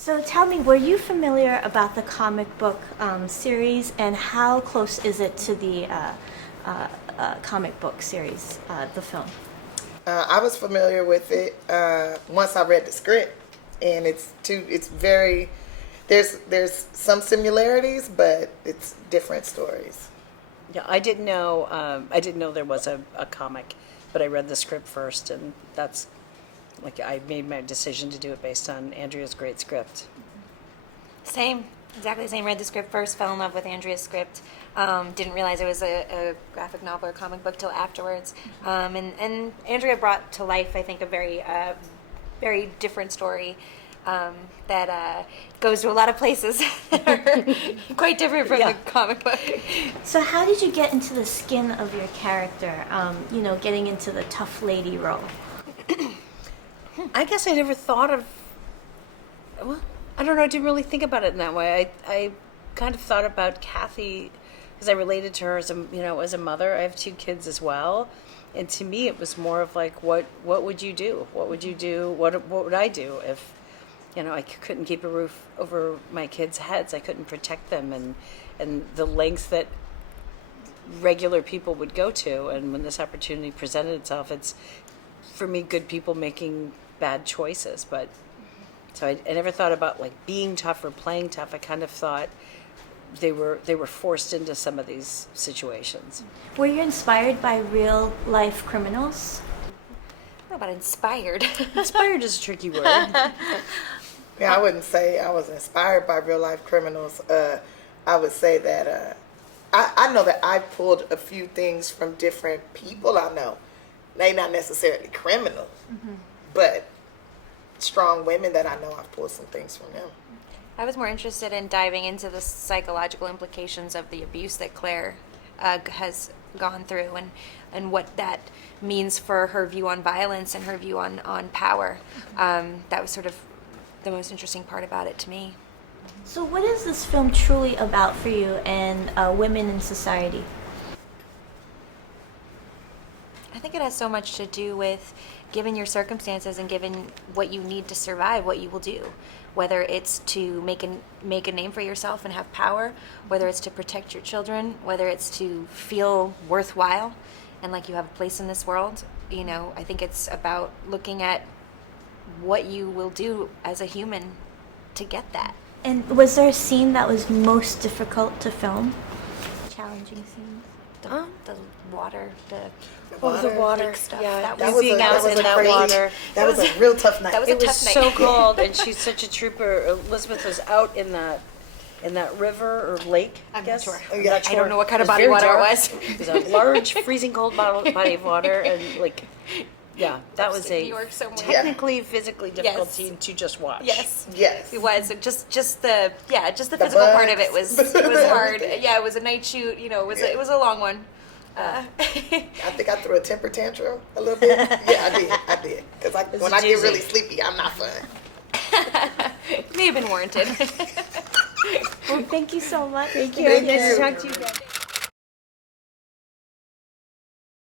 So tell me, were you familiar about the comic book series, and how close is it to the comic book series, the film? I was familiar with it once I read the script, and it's very, there's some similarities, but it's different stories. Yeah, I didn't know there was a comic, but I read the script first, and that's like I made my decision to do it based on Andrea's great script. Same, exactly the same. Read the script first, fell in love with Andrea's script. Didn't realize it was a graphic novel or comic book till afterwards. And Andrea brought to life, I think, a very different story that goes to a lot of places that are quite different from the comic book. So how did you get into the skin of your character, getting into the tough lady role? I guess I never thought of. Well, I don't know. I didn't really think about it in that way. I kind of thought about Kathy because I related to her as a mother. I have 2 kids as well, and to me it was more of like, what would you do? What would you do? What would I do if I couldn't keep a roof over my kids' heads? I couldn't protect them, and the lengths that regular people would go to. And when this opportunity presented itself, it's for me good people making bad choices. But so I never thought about like being tough or playing tough. I kind of thought they were forced into some of these situations. Were you inspired by real life criminals? I don't know about inspired. Inspired is a tricky word. Yeah, I wouldn't say I was inspired by real life criminals. I would say that I know that I pulled a few things from different people I know. They not necessarily criminals, but strong women that I know. I've pulled some things from them. I was more interested in diving into the psychological implications of the abuse that Claire has gone through, and what that means for her view on violence and her view on power. That was sort of the most interesting part about it to me. So what is this film truly about for you and women in society? I think it has so much to do with, given your circumstances and given what you need to survive, what you will do. Whether it's to make a name for yourself and have power, whether it's to protect your children, whether it's to feel worthwhile and like you have a place in this world. I think it's about looking at what you will do as a human to get that. And was there a scene that was most difficult to film? Challenging scenes? The water, the water stuff. Yeah, that was being out in that water. That was a real tough night. That was It a was tough so night. cold, and she's such a trooper. Elizabeth was out in that river or lake. I'm guess. not sure. I'm not I don't know what kind of was body very water dark. it was. It was a large, freezing cold body of water, and that was New York somewhere. technically, physically difficult Yes. scene to just watch. Yes. Yes. It was just the physical part of it was hard. Yeah, it was a night shoot. It was a long one. I think I threw a temper tantrum a little bit. Yeah, I did. Because when I get really sleepy, I'm not fun. May have been warranted. Well, thank you so much. Thank you. Nice to talk to you guys.